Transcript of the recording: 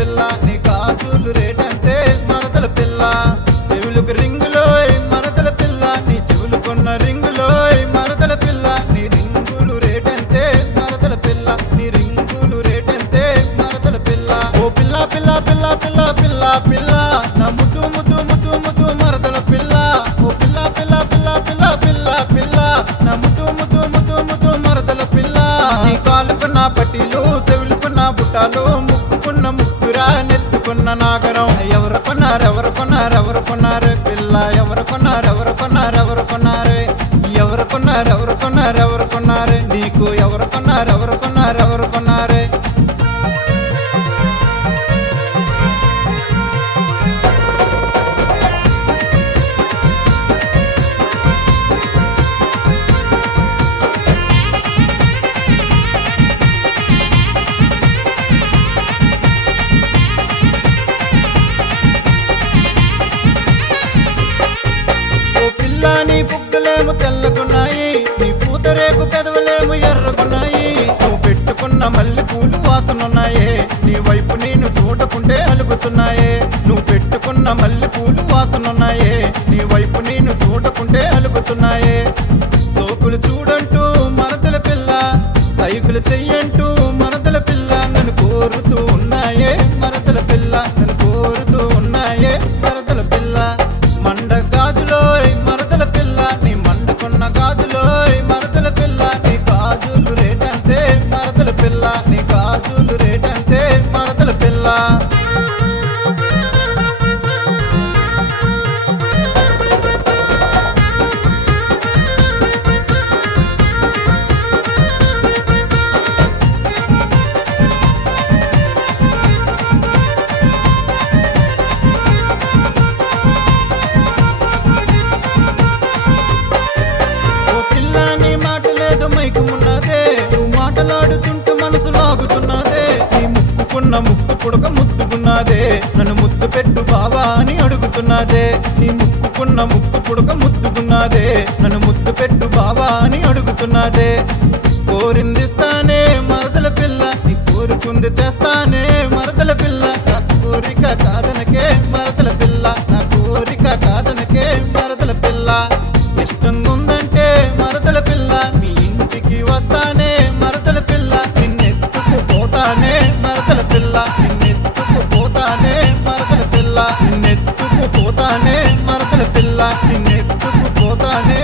పిల్ల నీ గాజులు రేటంతే మరదల పిల్ల చెవులకు రింగులో మరదల పిల్ల నీ చెవులుకున్న రింగులో మరదల పిల్ల నీ రింగులు రేటంతే మరదల పిల్ల నీ రింగులు రేటంతే మరదల పిల్ల ఓ పిల్ల పిల్ల పిల్ల పిల్ల పిల్ల పిల్ల నా ముద్దు ముద్దు ముద్దు ముద్దు మరదల పిల్ల ఓ పిల్ల పిల్ల పిల్ల పిల్ల పిల్ల పిల్ల నా ముద్దు ముద్దు ముద్దు ముద్దు మరదల పిల్ల నీ కాలుకున్న పట్టీలు చెవులుకున్న బుట్టాలు ముక్కుకున్న ముక్కురా నెత్తుకున్న నాగరం ఎవరు కొన్నారు ఎవరు కొన్నారు ఎవరు కొన్నారే పిల్ల ఎవరు కొన్నారు ఎవరు కొన్నారు ఎవరు కొన్నారే ఎవరు కొన్నారు ఎవరు కొన్నారు ఎవరు కొన్నారే నీకు ఎవరు కొన్నారు ఎవరు కొన్నారు ఎవరు కొన్నారే నీ బుగ్గలేము తెల్లగున్నాయి నీ పూతరేకు పెదవులేము ఎర్రగున్నాయి నువ్వు పెట్టుకున్న మల్లె పూలు వాసనున్నాయే నీ వైపు నేను చూడకుంటే అలుగుతున్నాయే నువ్వు పెట్టుకున్న మల్లె పూలు వాసనున్నాయే నీ వైపు నేను చూడకుంటే అలుగుతున్నాయే సోకులు చూడంటూ మరదల పిల్ల సైకులు చెయ్యంటూ మరదల పిల్ల నన్ను కోరుతూ ఉన్నాయే మరదల పిల్ల నన్ను కోరుతూ ఉన్నాయే మరదల పిల్ల మండ గాజులో మరదల పిల్ల నీ మండుకున్న గాజులో మరదల పిల్ల నీ గాజులు రేటంతే మరదల పిల్ల నీ గాజులు రేటంతే మరదల పిల్ల నువ్వు మాటలాడుతుంటూ మనసు లాగుతున్నదే నీ ముక్కుకున్న ముక్కు పుడక ముద్దుకున్నదే నన్ను ముద్దు పెట్టు బావా అని అడుగుతున్నదే నీ ముక్కుకున్న ముక్కు పుడక ముద్దుకున్నదే నన్ను ముద్దు పెట్టు బావా అని అడుగుతున్నదే కోరిందిస్తానే మరదల పిల్ల నీ కోరుకుంది తెస్తానే మరదల పిల్ల నా కోరిక కాదనకే మరదల పిల్ల నా కోరిక కాదనకే మరదల పిల్ల ఇష్టంగా ఉందంటే మరదల పిల్ల మీ ఇంటికి వస్తానే మరదల పిల్ల నిన్నెత్తుకు పోతానే మరదల పిల్ల నిన్నెత్తుకు పోతానే మరదల పిల్ల నిన్నెత్తుకు పోతానే మరదల పిల్ల నిన్నెత్తుకు పోతానే